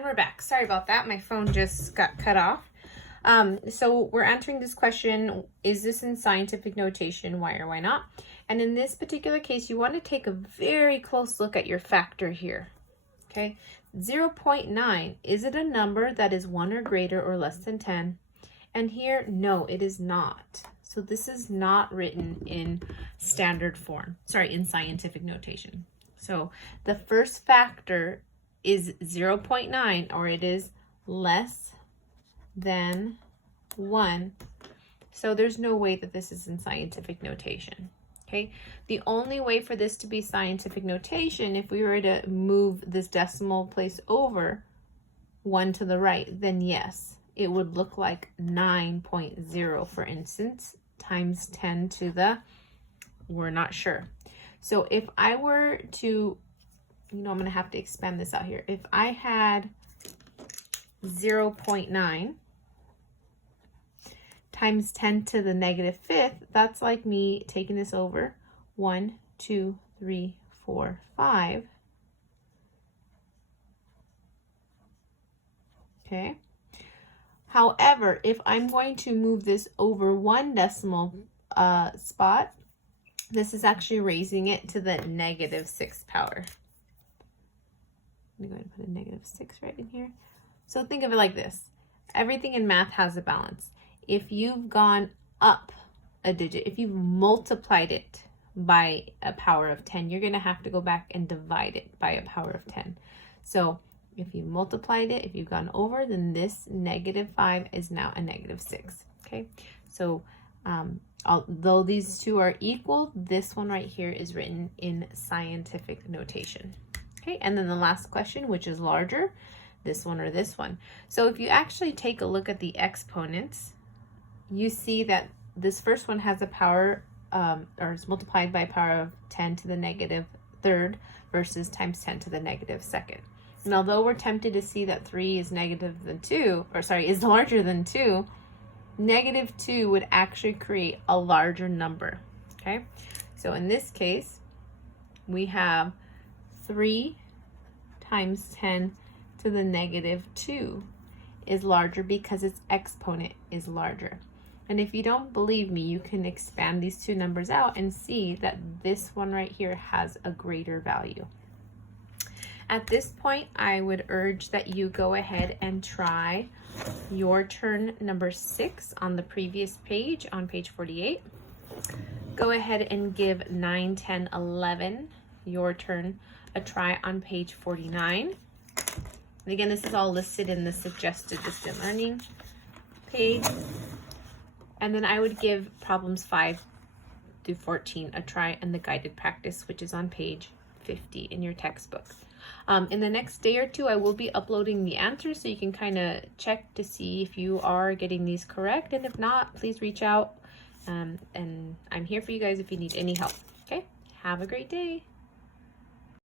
And we're back. Sorry about that. My phone just got cut off. So we're answering this question, is this in scientific notation? Why or why not? And in this particular case, you want to take a very close look at your factor here. Okay, 0.9, is it a number that is 1 or greater or less than 10? And here, no, it is not. So this is not written in standard form, sorry, in scientific notation. So the first factor is 0.9, or it is less than 1. So there's no way that this is in scientific notation. Okay, the only way for this to be scientific notation, if we were to move this decimal place over 1 to the right, then yes, it would look like 9.0, for instance, times 10 to the, we're not sure. So if I were to, I'm going to have to expand this out here. If I had 0.9 times 10 to the negative 5th, that's like me taking this over 1, 2, 3, 4, 5. Okay. However, if I'm going to move this over 1 decimal spot, this is actually raising it to the negative 6th power. I'm going to put a negative 6 right in here. So think of it like this. Everything in math has a balance. If you've gone up a digit, if you've multiplied it by a power of 10, you're going to have to go back and divide it by a power of 10. So if you multiplied it, if you've gone over, then this negative 5 is now a negative 6. Okay, so although these two are equal, this one right here is written in scientific notation. Okay, and then the last question, which is larger, this one or this one. So if you actually take a look at the exponents, you see that this first one has a power, or is multiplied by a power of 10 to the negative 3rd versus times 10 to the negative 2nd. And although we're tempted to see that 3 is negative than 2, or sorry, is larger than 2, negative 2 would actually create a larger number. Okay, so in this case, we have 3 times 10 to the negative 2 is larger because its exponent is larger. And if you don't believe me, you can expand these two numbers out and see that this one right here has a greater value. At this point, I would urge that you go ahead and try your turn number 6 on the previous page, on page 48. Go ahead and give 9, 10, 11, your turn, a try on page 49. And again, this is all listed in the suggested distant learning page. And then I would give problems 5 through 14 a try in the guided practice, which is on page 50 in your textbook. In the next day or two, I will be uploading the answers so you can kind of check to see if you are getting these correct. And if not, please reach out. And I'm here for you guys if you need any help. Okay, have a great day.